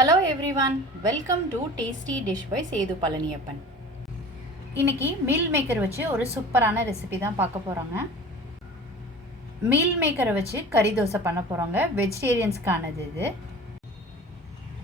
Hello everyone, welcome to tasty dish by Sethu Palaniappan. இன்றைக்கி meal maker வச்சு ஒரு சூப்பரான ரெசிபி தான் பார்க்க போகிறோங்க. மீல் மேக்கரை வச்சு கறி தோசை பண்ண போகிறோங்க. வெஜிடேரியன்ஸ்க்கானது இது.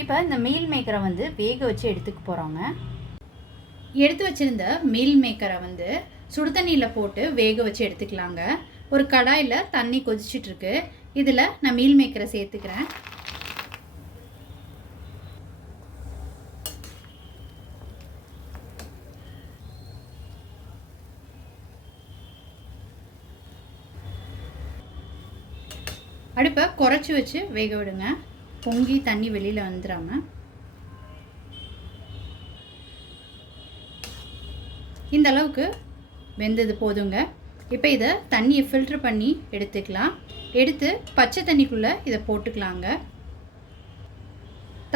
இப்போ இந்த மீல் மேக்கரை வேக வச்சு எடுத்துக்க போகிறோங்க. எடுத்து வச்சுருந்த மீல் மேக்கரை சுடு தண்ணியில் போட்டு வேக வச்சு எடுத்துக்கலாங்க. ஒரு கடாயில் தண்ணி கொதிச்சிட்ருக்கு. இதில் நான் மீல் மேக்கரை சேர்த்துக்கிறேன். அடுப்பை குறைச்சி வச்சு வேக விடுங்க. பொங்கி தண்ணி வெளியில் வந்துடாமல். இந்த அளவுக்கு வெந்தது போதுங்க. இப்போ இதை தண்ணியை ஃபில்ட்ரு பண்ணி எடுத்துக்கலாம். எடுத்து பச்சை தண்ணிக்குள்ளே இதை போட்டுக்கலாங்க.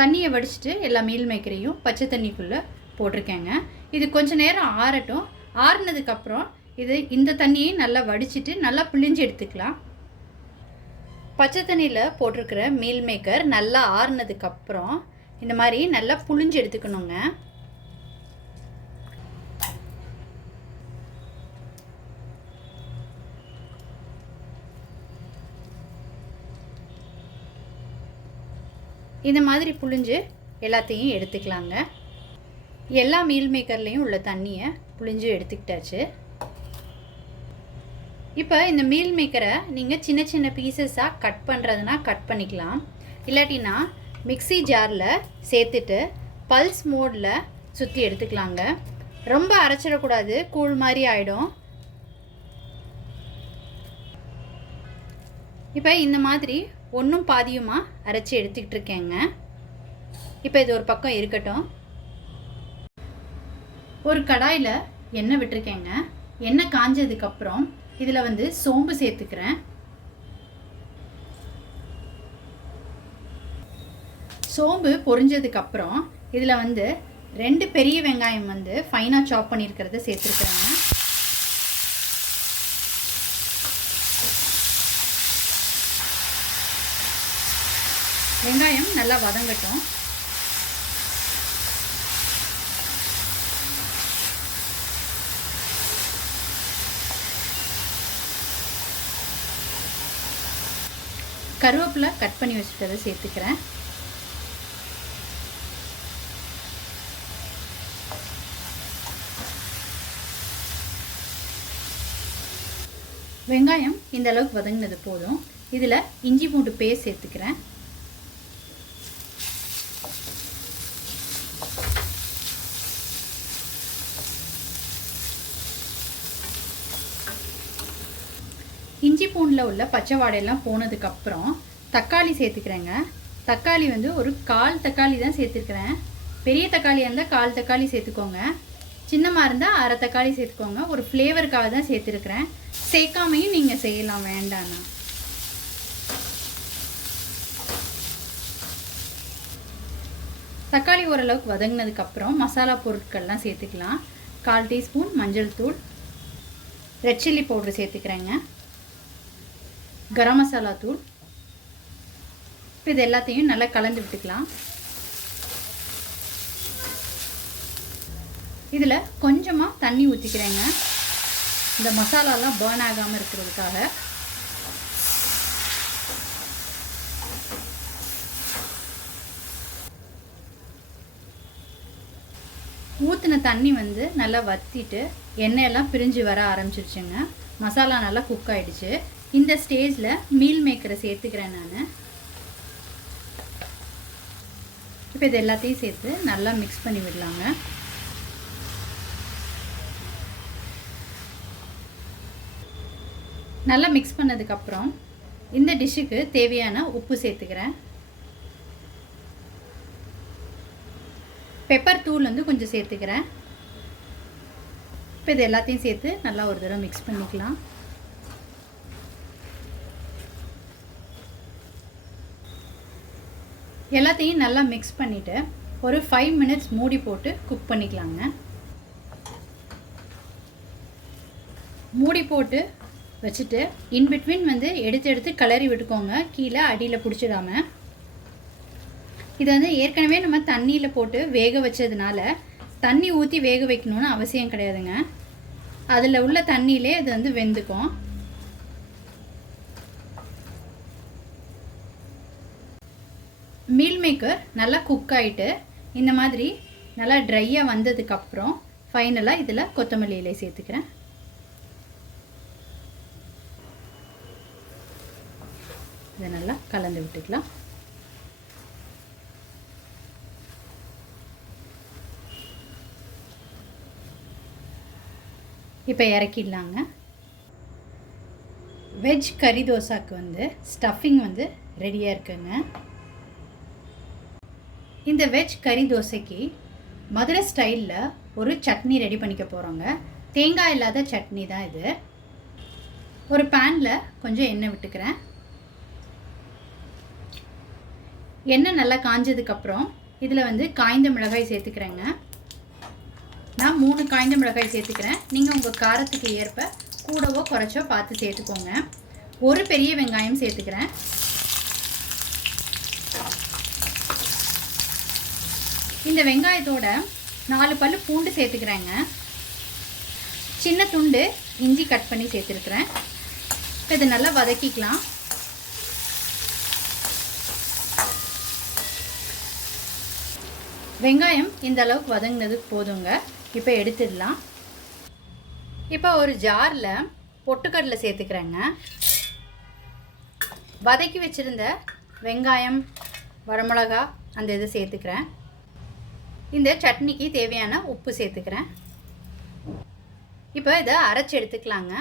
தண்ணியை வடிச்சிட்டு எல்லா மீல் மேக்கரையும் பச்சை தண்ணிக்குள்ளே போட்டிருக்கேங்க. இது கொஞ்சம் நேரம் ஆறட்டும். ஆறுனதுக்கப்புறம் இந்த தண்ணியை நல்லா வடிச்சிட்டு நல்லா பிழிஞ்சு எடுத்துக்கலாம். பச்சை தண்ணியில் போட்டிருக்கிற மீல் மேக்கர் நல்லா ஆறுனதுக்கப்புறம் இந்த மாதிரி நல்லா புழிஞ்சு எடுத்துக்கணுங்க. இந்த மாதிரி புழிஞ்சு எல்லாத்தையும் எடுத்துக்கலாங்க. எல்லா மீல் மேக்கர்லேயும் உள்ள தண்ணியை புழிஞ்சு எடுத்துக்கிட்டாச்சு. இப்போ இந்த மீல் மேக்கரை நீங்கள் சின்ன சின்ன பீசஸாக கட் பண்ணுறதுனா கட் பண்ணிக்கலாம். இல்லாட்டினா மிக்ஸி ஜாரில் சேர்த்துட்டு பல்ஸ் மோடில் சுற்றி எடுத்துக்கலாங்க. ரொம்ப அரைச்சிடக்கூடாது, கூழ் மாதிரி ஆகிடும். இப்போ இந்த மாதிரி ஒன்றும் பாதியுமாக அரைச்சி எடுத்துக்கிட்டு இருக்கேங்க. இப்போ இது ஒரு பக்கம் இருக்கட்டும். ஒரு கடாயில் எண்ணெய் விட்டுருக்கேங்க. எண்ணெய் காஞ்சதுக்கப்புறம் இதில் சோம்பு சேர்த்துக்கிறேன். சோம்பு பொரிஞ்சதுக்கப்புறம் இதில் 2 பெரிய வெங்காயம் ஃபைனாக சாப் பண்ணியிருக்கிறத சேர்த்துருக்குறேங்க. வெங்காயம் நல்லா வதங்கட்டும். கருவேப்பிலை கட் பண்ணி வச்சுட்டதை சேர்த்துக்கிறேன். வெங்காயம் இந்த அளவுக்கு வதங்கினது போதும். இதில் இஞ்சி பூண்டு பேஸ்ட் சேர்த்துக்கிறேன். இஞ்சி பூண்டில் உள்ள பச்சை வாடையெல்லாம் போனதுக்கப்புறம் தக்காளி சேர்த்துக்கிறேங்க. தக்காளி ஒரு 1/4 தக்காளி தான் சேர்த்துருக்குறேன். பெரிய தக்காளியாக இருந்தால் 1/4 தக்காளி சேர்த்துக்கோங்க. சின்னமாக இருந்தால் 1/2 தக்காளி சேர்த்துக்கோங்க. ஒரு ஃப்ளேவருக்காக தான் சேர்த்துருக்குறேன். சேர்க்காமையும் நீங்கள் செய்யலாம், வேண்டாண்ணா. தக்காளி ஓரளவுக்கு வதங்கினதுக்கப்புறம் மசாலா பொருட்கள்லாம் சேர்த்துக்கலாம். 1/4 டீஸ்பூன் மஞ்சள் தூள், ரெட் சில்லி பவுடர் சேர்த்துக்கிறேங்க. கரம் மசாலா தூள். இப்போ இது எல்லாத்தையும் நல்லா கலந்து விட்டுக்கலாம். இதில் கொஞ்சமாக தண்ணி ஊற்றிக்கிறேங்க, இந்த மசாலாலாம் பர்ன் ஆகாமல் இருக்கிறதுக்காக. ஊற்றின தண்ணி நல்லா வற்றிட்டு எண்ணெயெல்லாம் பிரிஞ்சு வர ஆரம்பிச்சிருச்சுங்க. மசாலா நல்லா குக் ஆகிடுச்சு. இந்த ஸ்டேஜில் மீல் மேக்கரை சேர்த்துக்கிறேன் நான். இப்போ இது எல்லாத்தையும் சேர்த்து நல்லா மிக்ஸ் பண்ணி விடலாங்க. நல்லா மிக்ஸ் பண்ணதுக்கப்புறம் இந்த டிஷ்ஷுக்கு தேவையான உப்பு சேர்த்துக்கிறேன். பெப்பர் தூள் கொஞ்சம் சேர்த்துக்கிறேன். இப்போ இது எல்லாத்தையும் சேர்த்து நல்லா ஒரு தடவை மிக்ஸ் பண்ணிக்கலாம். எல்லாத்தையும் நல்லா மிக்ஸ் பண்ணிவிட்டு ஒரு 5 மினிட்ஸ் மூடி போட்டு குக் பண்ணிக்கலாங்க. மூடி போட்டு வச்சுட்டு இன்பிட்வீன் எடுத்து எடுத்து கிளறி விட்டுக்கோங்க, கீழே அடியில் பிடிச்சிடாம. இது வந்து ஏற்கனவே நம்ம தண்ணியில் போட்டு வேக வச்சதுனால தண்ணி ஊற்றி வேக வைக்கணும்னு அவசியம் கிடையாதுங்க. அதில் உள்ள தண்ணியிலே இது வந்து வெந்துக்கும். மீல் மேக்கர் நல்லா குக் ஆகிட்டு இந்த மாதிரி நல்லா ட்ரையாக வந்ததுக்கப்புறம் ஃபைனலாக இதில் கொத்தமல்லி இலை சேர்த்துக்கிறேன். இதை நல்லா கலந்து விட்டுக்கலாம். இப்போ இறக்கிடலாங்க. வெஜ் கறி தோசாக்கு வந்து ஸ்டஃபிங் வந்து ரெடியாக இருக்குங்க. இந்த வெஜ் கறி தோசைக்கு மதுரை ஸ்டைலில் ஒரு சட்னி ரெடி பண்ணிக்க போகிறோங்க. தேங்காய் இல்லாத சட்னி தான் இது. ஒரு பேனில் கொஞ்சம் எண்ணெய் விட்டுக்கிறேன். எண்ணெய் நல்லா காஞ்சதுக்கப்புறம் இதில் வந்து காய்ந்த மிளகாய் சேர்த்துக்கிறேங்க. நான் 3 காய்ந்த மிளகாய் சேர்த்துக்கிறேன். நீங்கள் உங்கள் காரத்துக்கு ஏற்ப கூடவோ குறைச்சோ பார்த்து சேர்த்துக்கோங்க. ஒரு பெரிய வெங்காயம் சேர்த்துக்கிறேன். இந்த வெங்காயத்தோட 4 பல்லு பூண்டு சேர்த்துக்கிறேங்க. சின்ன துண்டு இஞ்சி கட் பண்ணி சேர்த்துருக்குறேன். இப்போ இதை நல்லா வதக்கிக்கலாம். வெங்காயம் இந்த அளவுக்கு வதங்கினதுக்கு போதுங்க. இப்போ எடுத்துடலாம். இப்போ ஒரு ஜாரில் பொட்டுக்கடலை சேர்த்துக்கிறேங்க. வதக்கி வச்சுருந்த வெங்காயம், வரமிளகா அந்த இதை சேர்த்துக்கிறேன். இந்த சட்னிக்கு தேவையான உப்பு சேர்த்துக்கிறேன். இப்போ இதை அரைச்சி எடுத்துக்கலாங்க.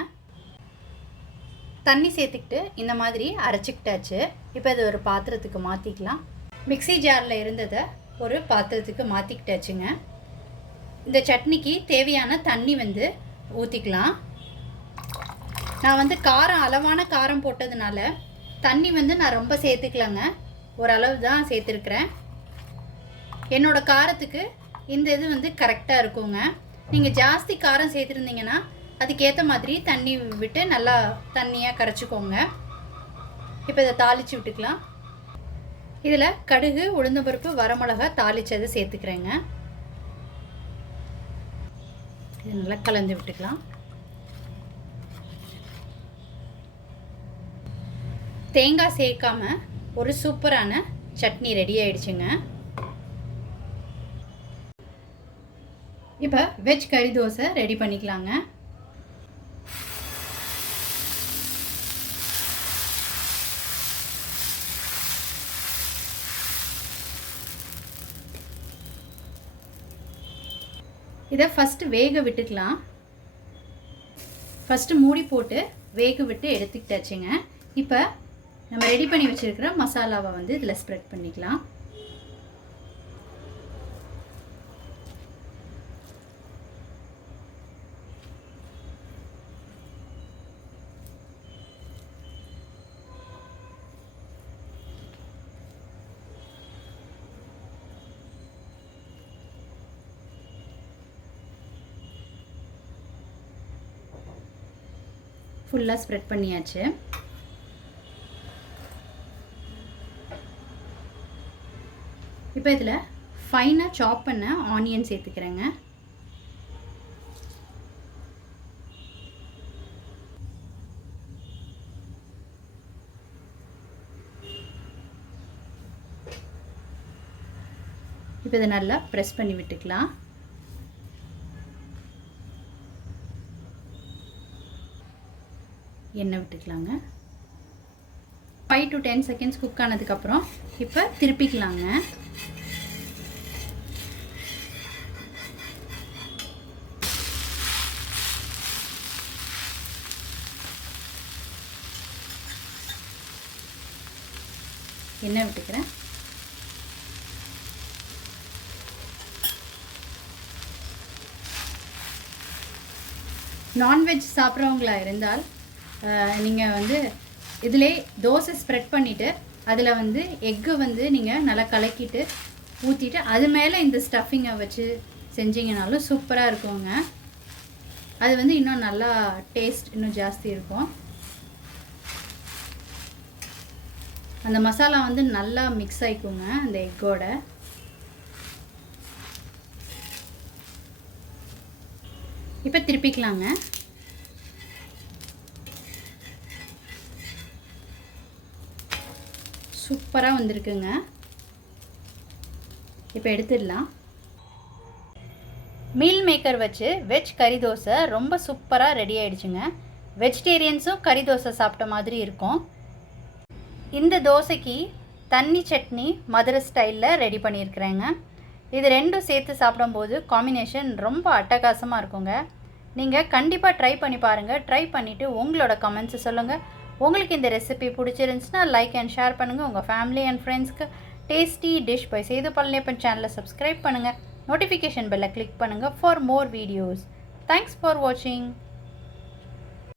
தண்ணி சேர்த்துக்கிட்டு இந்த மாதிரி அரைச்சிக்கிட்டாச்சு. இப்போ இது ஒரு பாத்திரத்துக்கு மாற்றிக்கலாம். மிக்ஸி ஜாரில் இருந்ததை ஒரு பாத்திரத்துக்கு மாற்றிக்கிட்டாச்சுங்க. இந்த சட்னிக்கு தேவையான தண்ணி வந்து ஊற்றிக்கலாம். நான் வந்து அளவான காரம் போட்டதுனால தண்ணி வந்து நான் ரொம்ப சேர்த்துக்கலங்க. ஓரளவு தான் சேர்த்துருக்குறேன். என்னோடய காரத்துக்கு இந்த இது வந்து கரெக்டாக இருக்குங்க. நீங்கள் ஜாஸ்தி காரம் சேர்த்துருந்தீங்கன்னா அதுக்கேற்ற மாதிரி தண்ணி விட்டு நல்லா தண்ணியாக கரைச்சிக்கோங்க. இப்போ இதை தாளித்து விட்டுக்கலாம். இதில் கடுகு, உளுந்தம்பருப்பு, வரமிளகா தாளிச்சதை சேர்த்துக்கிறேங்க. இது நல்லா கலந்து விட்டுக்கலாம். தேங்காய் சேர்க்காம ஒரு சூப்பரான சட்னி ரெடி ஆயிடுச்சுங்க. இப்போ வெஜ் கறி தோசை ரெடி பண்ணிக்கலாங்க. இதை ஃபஸ்ட்டு வேக விட்டுக்கலாம். ஃபஸ்ட்டு மூடி போட்டு வேக விட்டு எடுத்துக்கிட்டாச்சுங்க. இப்போ நம்ம ரெடி பண்ணி வச்சுருக்கிற மசாலாவை வந்து இதில் ஸ்ப்ரெட் பண்ணிக்கலாம். ஃபுல்லாக ஸ்ப்ரெட் பண்ணியாச்சு. இப்போ இதில் ஃபைனாக சாப் பண்ண ஆனியன் சேர்த்துக்கிறேங்க. இப்போ இதை நல்லா ப்ரெஸ் பண்ணி விட்டுக்கலாம். எண்ணெய் விட்டுக்கலாங்க. 5 to 10 செகண்ட்ஸ் குக் ஆனதுக்கப்புறம் இப்போ திருப்பிக்கலாங்க. எண்ணெய் விட்டுக்கிறேன். நான்வெஜ் சாப்பிட்றவங்களா இருந்தால் நீங்கள் வந்து இதிலே தோசை ஸ்ப்ரெட் பண்ணிவிட்டு அதில் வந்து எக்கு வந்து நீங்கள் நல்லா கலக்கிட்டு ஊற்றிட்டு அது மேலே இந்த ஸ்டஃபிங்கை வச்சு செஞ்சிங்கனாலும் சூப்பராக இருக்குங்க. அது வந்து இன்னும் நல்லா டேஸ்ட் இன்னும் ஜாஸ்தி இருக்கும். அந்த மசாலா வந்து நல்லா மிக்ஸ் ஆகிக்குங்க அந்த எக்கோட. இப்போ திருப்பிக்கலாங்க. சூப்பராக வந்திருக்குங்க. இப்போ எடுத்துடலாம். மீல் மேக்கர் வச்சு வெஜ் கறி தோசை ரொம்ப சூப்பராக ரெடி ஆகிடுச்சுங்க. வெஜிடேரியன்ஸும் கறி தோசை சாப்பிட்ட மாதிரி இருக்கும். இந்த தோசைக்கு தண்ணி சட்னி மதுரை ஸ்டைலில் ரெடி பண்ணியிருக்கிறேங்க. இது ரெண்டும் சேர்த்து சாப்பிடும்போது காம்பினேஷன் ரொம்ப அட்டகாசமாக இருக்குங்க. நீங்கள் கண்டிப்பாக ட்ரை பண்ணி பாருங்கள். ட்ரை பண்ணிவிட்டு உங்களோட கமெண்ட்ஸை சொல்லுங்கள். உங்களுக்கு இந்த ரெசிபி பிடிச்சிருந்துச்சுன்னா லைக் அண்ட் ஷேர் பண்ணுங்கள். உங்கள் ஃபேமிலி அண்ட் ஃப்ரெண்ட்ஸ்க்கு tasty dish by Sethu Palaniappan சேனலை சப்ஸ்கிரைப் பண்ணுங்கள். நோட்டிஃபிகேஷன் பெல்லை கிளிக் பண்ணுங்கள் for more videos. Thanks for வாட்சிங்.